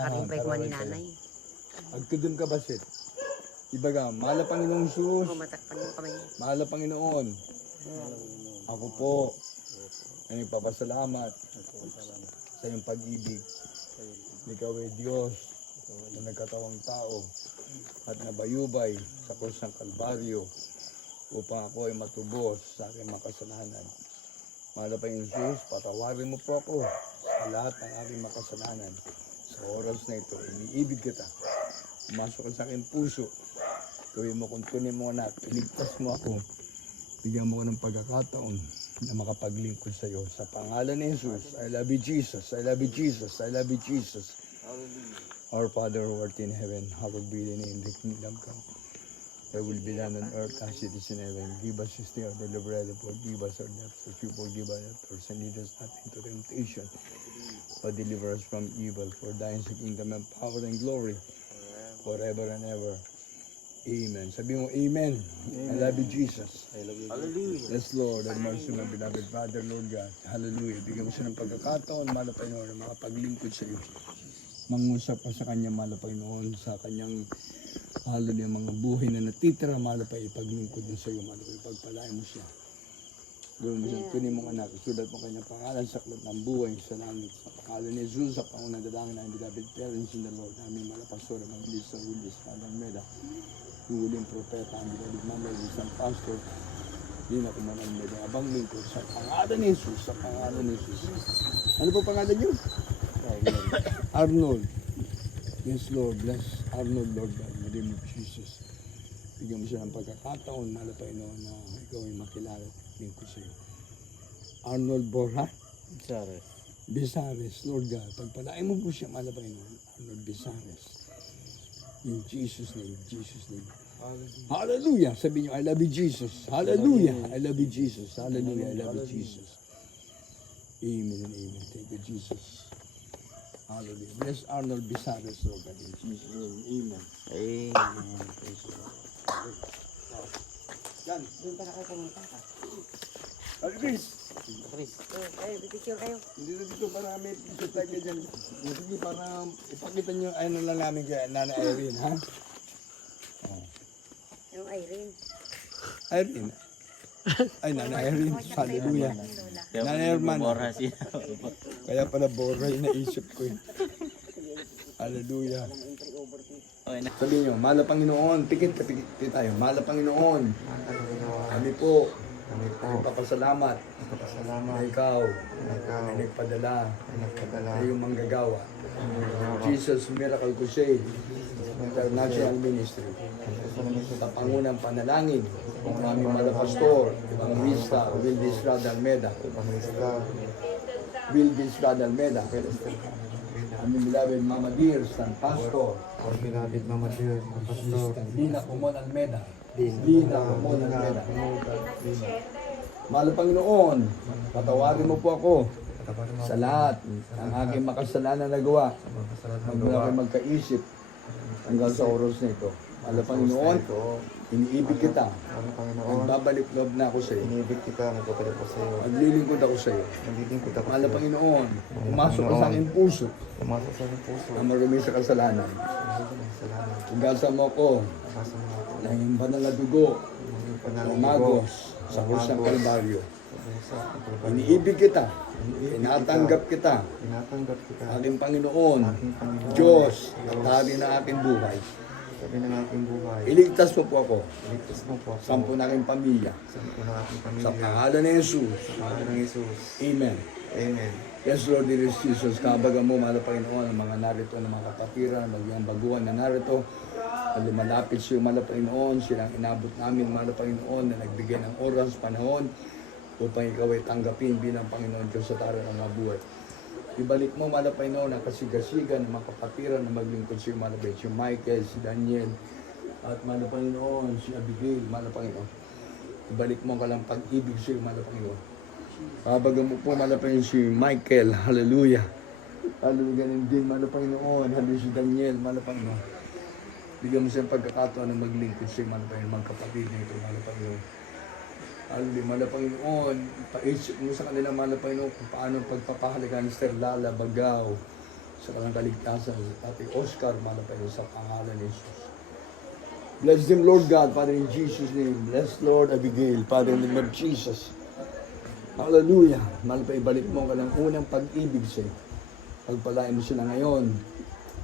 Nakarimpay ko ni nanay. Agtudun ka basit. Ibaga, mahal na Panginoong Sus. Matakpan yung kamay niya. Mahal na Panginoon. Ako po ay nagpapasalamat sa iyong pag-ibig. Ikaw ay Diyos na nagkatawang tao at nabayubay sa krus ng Kalbaryo upang ako ay matubos sa aking makasalanan. Mahal na Panginoong Sus, patawarin mo po ako sa lahat ng aking makasalanan. Sa oras na ito, iniibig kita. Pumasok ka sa aking puso. Gawin mo kung tunin mo anak, iligtas mo ako. Bigyan mo ko ng pagkakataon na makapaglingkod sa iyo. Sa pangalan ni Jesus, I love you Jesus, I love you Jesus, I love you Jesus. Our Father who art in heaven, hallowed be thy name, thy kingdom come. Thy will be done on earth as it is in heaven. Give us this day our daily bread, and forgive us our debts, as we forgive our debtors, and lead us not into temptation, but deliver us from evil. For thine is the kingdom and power and glory, forever and ever. Amen. Sabi mo, Amen. I love you, Jesus. I love you. Hallelujah. Yes, Lord, and mercy my beloved Father, Lord God. Hallelujah. Bigyan mo siya ng pagkakataon, mahal na Panginoon, na makapaglingkod sa iyo. Mangusap ka sa kanya, mahal na Panginoon, sa kanyang hallelujah, mga buhay na natitira, mahal na Panginoon, ipaglingkod mo sa iyo, mahal na Panginoon, pagpalain mo siya. Gawin mo siyang tunin mong anak, sulat mo kanyang pangalan sa aklat ng buhay sa langit. Sa pangalan ni Jesus, sa pangunang dalangin ng beloved parents in the Lord, aming mga pastor, mga Lisa Willis, Father Meda, yung huling propeta, ang beloved mama, isang pastor, yun ako man ang may abang lingkod sa pangalan ni Jesus, sa pangalan ni Jesus. Ano po pangalan niyo? Arnold. Yes, Lord, bless Arnold, Lord God, in the name of Jesus. Bigyan mo siya ng pagkakataon, mahal na Panginoon, na ikaw ay makilala at lingkod sa iyo. Arnold Borja Chares. Besares, Lord God, pagpalain mo po siya, mahal na Panginoon, Arnold Besares. In Jesus' name, Jesus' name. Hallelujah. Sabi niyo, I love you, Jesus. Hallelujah. I love you, Jesus. Hallelujah. I love you, Jesus. Amen and amen. Thank you, Jesus. Hallelujah. Bless Arnold Besares, Lord God. In Jesus' name. Amen. Amen. Praise the Lord. Yan. Doon pa na kayo pumunta ka. Hey, Chris. Chris. Kayo, pipicture kayo. Hindi na dito para may picture tayo dyan. Sige, para ipakita nyo ano lang namin kay Nana Irene, ha? Oh. Yung Irene. Irene. Ay, Nana Irene. Hallelujah. Nana Herman. Kaya pala Borja yung naisip ko eh. Hallelujah. Okay na. Sabi nyo, mahal na Panginoon. Pikit tayo. Mahal na Panginoon. Kami po. Papasalamat na ikaw ay nagpadala na iyong manggagawa. Jesus Miracle Crusade International Ministry. Sa pangunang panalangin ng aming mga pastor, Evangelista Wilbis Radalmeda. Wilbis Radalmeda. Aming beloved Mama Dear, San Pastor. Beloved Mama Dear, Pastor. Dina Kumon Almeda. Dina Kumon Almeda. Mahal na Panginoon, patawarin mo po ako sa lahat ng aking makasalanan na gawa. Magmula kayo magkaisip hanggang sa oras na ito. Mahal na Panginoon, iniibig kita. Nagbabalik loob na ako sa iyo. Inibig kita, nagpapalip ko sa iyo. Maglilingkod ako sa iyo. Naglilingkod ako Mahal sa na iyo. Panginoon, pumasok ka sa aking puso Pumasok sa aking puso. na marumi sa kasalanan. Salamat. Igasa mo ako Nasa mo ako. ng iyong banal na dugo Maging ng panalangin ko. magos sa krus ng Kalbaryo. Sa aking Iniibig kita, inatanggap kita, Tinatanggap kita. aking Panginoon, Aking Panginoon. Diyos, at hari na aking buhay. Sabi ng aking buhay. Iligtas mo po ako, Iligtas mo po ako. sampu na aking pamilya, Sampu ng aking pamilya. sa pangalan ni Jesus. Sa pangalan ng Jesus. Amen. Amen. Yes, Lord, it is Jesus. Kabaga mo, mahal na Panginoon, ang mga narito, ng mga kapatiran, maging baguhan na narito, na lumalapit sa iyo, mahal na Panginoon, silang inabot namin, mahal na Panginoon, na nagbigay ng oras, panahon, upang ikaw ay tanggapin bilang Panginoon Diyos sa taro ng mga buhay. Ibalik mo, mahal na Panginoon, ang kasigasigan ng mga kapatiran na maglingkod sa iyo, mahal na Panginoon, si Michael, si Daniel, at mahal na Panginoon, si Abigail, mahal na Panginoon. Ibalik mo ka lang pag-ibig sa iyo, mahal na Panginoon. Kabaga mo po, mahal na Panginoon, si Michael, hallelujah. Hallelujah, ganun din, mahal na Panginoon, hallelujah, si Daniel, mahal na Panginoon. Bigyan mo siyang pagkakataon na maglingkod sa iyo, mahal na Panginoon, mga kapatid nito, mahal na Panginoon. Hallelujah, mahal na Panginoon, paisip mo sa kanila, mahal na Panginoon, kung paano pagpapahalaga ni Sister Lala Bagaw, sa kanilang kaligtasan, sa Tatay Oscar, malapayo sa pangalan ni Jesus. Bless them, Lord God, Father, in Jesus' name. Bless Lord Abigail, Father, in the name of Jesus. Hallelujah. Malapayo, balik mo ka ng unang pag-ibig sa iyo. Pagpalain mo sila ngayon,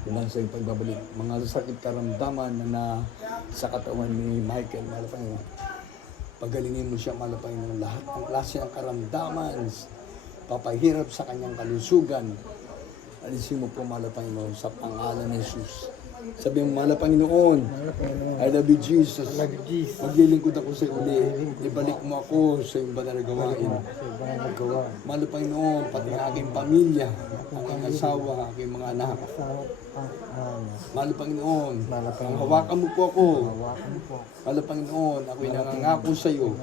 bilang sa iyong pagbabalik. Mga sakit karamdaman na sa katawan ni Michael, malapayo, pagalingin mo siya, malapayo, ng lahat ng klase ng karamdaman, papahirap sa kanyang kalusugan. Alisin mo po, Panginoon, sa pangalan ni Jesus. Sabi mo, Panginoon, I love you, Jesus. Maglilingkod ako sa uli. Ibalik mo ako sa iyong banal na gawain. Panginoon, pati ang aking pamilya, aking asawa, aking mga anak. Panginoon, hawakan mo po ako. Panginoon, ako'y nangangako sa iyo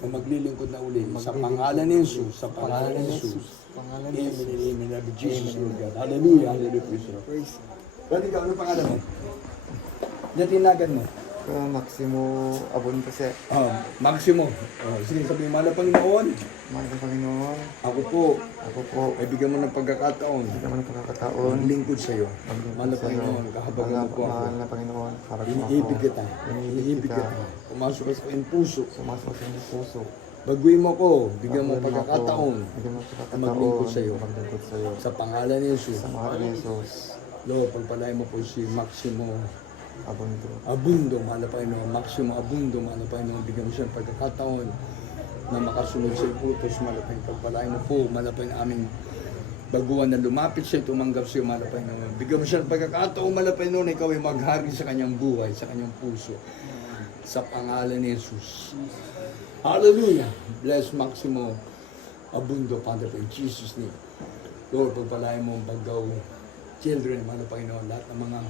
na maglilingkod na uli sa pangalan ni Jesus, sa pangalan ni Jesus. Amen and amen. Love you, Jesus, Lord God. Hallelujah. Hallelujah. Praise. Pwede ka, ano pangalan mo? Diyan tinagan mo. Maximo Abon kasi. Maximo. Sige, sabihin mo, Panginoon. Mahal ng Panginoon. Ako po. Ako po. Ay bigyan mo ng pagkakataon. Bigyan mo ng pagkakataon. Maglingkod sa iyo. Maglingkod Mahal na sa iyo. Panginoon. Kahabagan mo po ako. Mahal na Panginoon. Harap mo ako. Iniibig kita. Iniibig Iniibig kita. kita. Pumasok ka sa aking puso. Sumasok sa iyong puso. Baguhin mo ko. Bigyan mo Baguhin mo pagkakataon. ako. Bigyan mo pagkakataon. na maglingkod sa iyo. Maglingkod sa iyo. Sa pangalan ni Jesus. Sa mga ni Jesus. Lord, pagpalain mo po si Maximo Abundo. Abundo, mahal na Panginoon. Maximo Abundo, mahal na Panginoon. Bigyan mo siya ng pagkakataon na makasunod sa utos, mahal na Panginoon. Pagpalain mo po, mahal na Panginoon, aming baguhan na lumapit siya, tumanggap siya, mahal na Panginoon. Bigyan mo siya ng pagkakataon, mahal na Panginoon, ikaw ay maghari sa kanyang buhay, sa kanyang puso. Sa pangalan ni Jesus. Hallelujah! Bless Maximo Abundo, Father, in Jesus' name. Lord, pagpalain mo ang bagaw children, mahal na Panginoon, lahat ng mga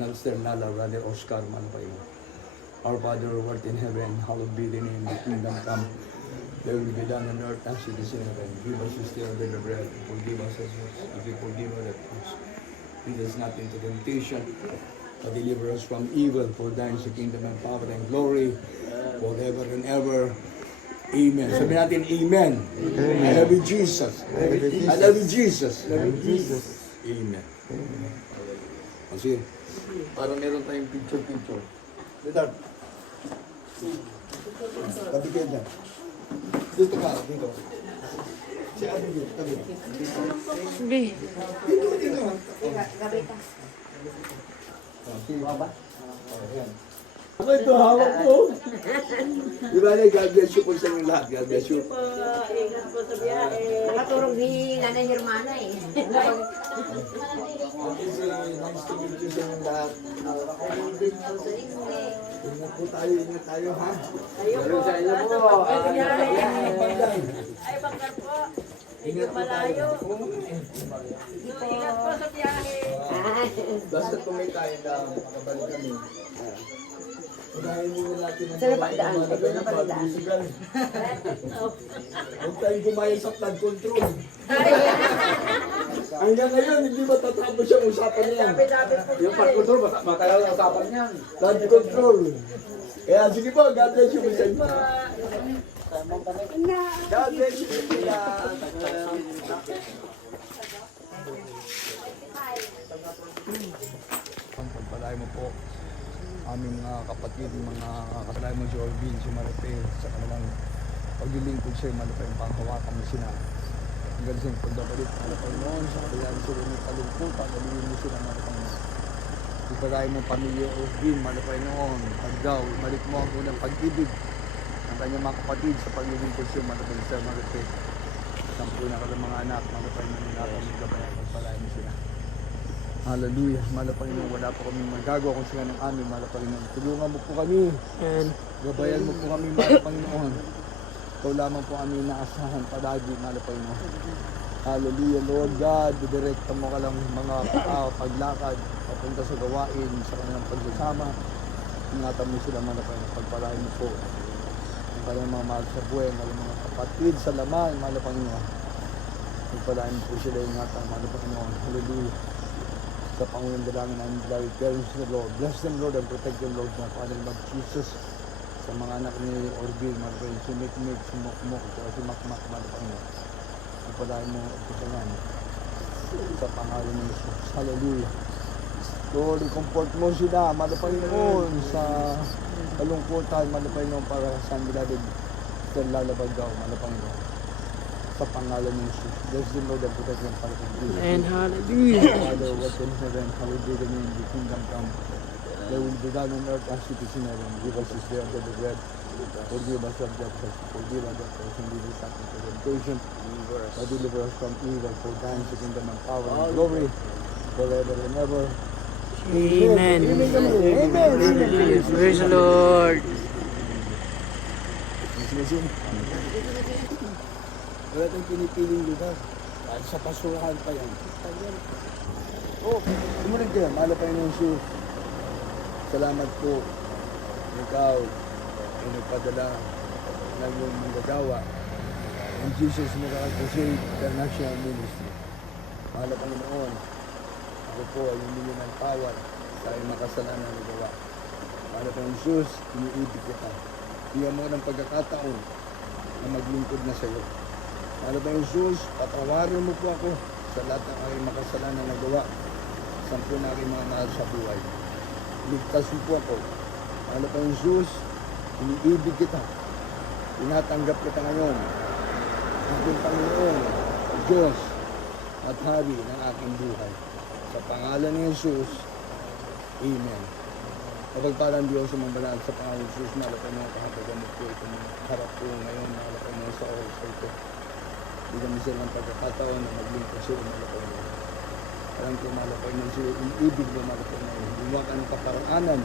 anak Sister Nala, Brother Oscar, mahal na Panginoon. Our Father who art in heaven, hallowed be the name, the kingdom come. There will be done on earth as it is in heaven. Give us this day our daily bread, forgive us as we forgive our debtors. Lead us not into temptation, but deliver us from evil. For thine is the kingdom and power and glory, forever and ever. Amen. Sabi natin, Amen. Amen. I love you, Jesus. I love you, Jesus. I love you, Jesus. I love you, Jesus. Amen. Kasi, para meron tayong picture. Lidard. Tabi kayo dyan. Dito ka, dito. Si Ate dito, tabi. Dito. Gabi ka. Sige. Ayan. Ako ito, hawak ko. Di ba, God bless you po sa inyong lahat. God bless you. Ingat po sa biyahe. Nakaturog ni Nanay Hermana eh. Nice to meet you sa inyong lahat. Ingat po tayo, ha? Ayun sa inyo po. Ay, bangkar po. Ingat po tayo. Ingat po sa biyahe. Basta tumay tayo na makabalik kami. Unahin muna natin ang Saan pa daan? Saan na pala daan? Huwag tayong gumaya sa flood control. Hanggang ngayon, hindi matatapos yung usapan niyan. Yung flood control, matagal ang usapan niyan. Flood control. Kaya sige po, God bless you. God bless you. Pagpalay mo po aming mga kapatid, mga kasalay mo si Orvin, si Maripe, sa kanilang paglilingkod sa'yo, malapay yung panghawakan mo sila. Hanggang sa pagbabalik, malapay noon, sa kanilang sila may kalungkutan, galihin mo sila, malapay mo. Ipagay mo pamilya Orvin, malapay noon, pagdaw, balik mo ang unang pag-ibig ng kanyang mga kapatid sa paglilingkod sa'yo, malapay sa Maripe. Sampu na ka ng mga anak, malapay mo nila kami gabayan, pagpalay mo sila. Hallelujah. Mahal na Panginoon, wala po kami magagawa kung sila ng amin. Mahal na Panginoon, tulungan mo po kami. Gabayan mo po kami, mahal na Panginoon. Ikaw lamang po kami naasahan palagi, mahal na Panginoon. Hallelujah, Lord God. Didirekta mo ka lang mga paglakad, papunta sa gawain, sa kanilang pagsasama. Ingatan mo sila, mahal na Panginoon. Pagpalain mo po ang kanilang mga mahal sa buhay, ang mga kapatid sa laman, mahal na Panginoon. Pagpalain mo po sila, ingatan, mahal na Panginoon. Hallelujah. Sa Pangulang Dalangin ng Glory, parents the Lord. Bless them, Lord, and protect them, Lord, na Father of Jesus. Sa mga anak ni Orville, Marvin, si Mikmik, si Mokmok, at si Makmak, Panginoon. Ipalain mo ito sa yan. Sa pangalan ng Jesus. Hallelujah. Lord, comfort mo sila, Mother Panginoon, sa kalungkutan, Mother Panginoon, para sa beloved sa lalabag daw, Mother Panginoon. Sa pangalan ng Jesus. Bless them, Lord, and protect them, Father, from Jesus. And hallelujah. Father, what in heaven, hallowed be the name, the kingdom come. Thy will be done on earth as it is in heaven. Give us this day our daily bread. Forgive us our debts, forgive us our debts, and lead us not into temptation, but deliver us from evil. For thine is the kingdom and power and glory, forever and ever. Amen. Amen. Amen. Amen. Praise the Lord. Wala tayong pinipiling lugar. Kahit sa basurahan pa yan. Oh, sumunod kayo. Mahal pa yung Jesus. Salamat po. Ikaw ay nagpadala ng iyong manggagawa ng Jesus Miracle Crusade International Ministry. Mahal Panginoon, ako po ay humingi ng tawad sa iyong makasalanan na gawa. Mahal Panginoon Jesus, iniibig kita. Bigyan mo ng pagkakataon na maglingkod na sa iyo. Mahal Panginoon Jesus, patawarin mo po ako sa lahat ng aking makasalanan na gawa. Sampu na aking mga mahal sa buhay. Ligtas mo po ako. Mahal Panginoon Jesus, iniibig kita. Tinatanggap kita ngayon. Aking Panginoon, Diyos at Hari ng aking buhay. Sa pangalan ni Jesus, Amen. Kapagpalang Diyos sa mga banal sa pangalan ni Jesus, malapay mo kahapag mo po itong harap ko ngayon, malapay mo sa oras ko ito. Bigyan mo sila ng pagkakataon na maglingkod sila, malapay mo. Alam ko, malapay mo sila, iniibig mo, malapay mo. Gumawa ka ng kaparaanan.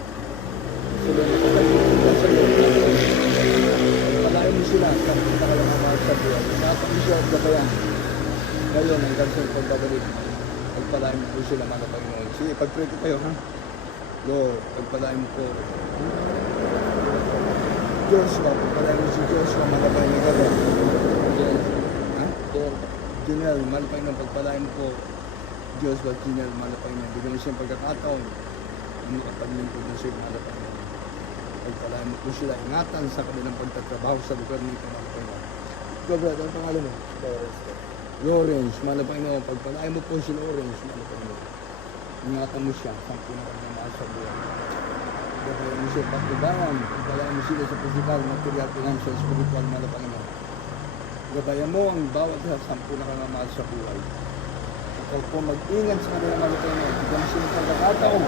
Sila na kapag-ibig sa iyo. Palain mo sila, sa pinakalamamahal sa buhay. Nasaan mo siya at gabayan. Ngayon, hanggang sa pagbabalik, pagpalain mo po sila, malapay mo. Sige, pag-pray ko kayo, ha? Lord, pagpalain mo po. Joshua, pagpalain mo si Joshua, malapay mo gano'n. Ha? Junel, malapay mo, pagpalain mo po. Joshua, Junel, malapay mo. Bigyan mo siyang pagkakataon. Makapaglingkod na siya, malapay mo. Pagpalain mo po sila, ingatan sa kanilang pagtatrabaho sa lugar nito, malapay mo. Ikaw, brother, ang pangalan mo? Lawrence, malapay mo. Pagpalain mo po si Lawrence, malapay mo. Ingatan mo siya, sampu na kanyang mahal sa buhay. Gabayan mo siya pagtubayan, pagpalain mo sila sa physical, material, financial, spiritual, malapay mo. Gabayan mo ang bawat sampu na kanyang mahal sa buhay. Ikaw po mag-ingat sa kanilang malapay mo. Bigyan mo silang pagkakataon.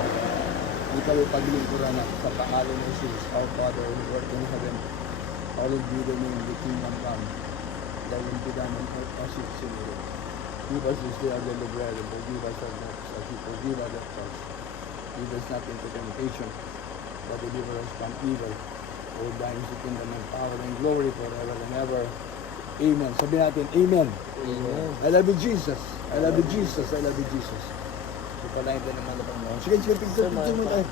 Ikaw ay paglingkuran na sa pangalan ng Jesus, our Father, who art in heaven, hallowed be the name, the kingdom come. Thy will be done on earth as it is in heaven. Give us this day our daily bread, and forgive us our debts as we forgive our debtors. Lead us not into temptation, but deliver us from evil. For thine is the kingdom and power and glory forever and ever. Amen. Sabi natin, Amen. Amen. I love you, Jesus. I love you, Jesus. I love you, Jesus. So, palain tayo ng mga lapang mo. Sige, picture mo tayo.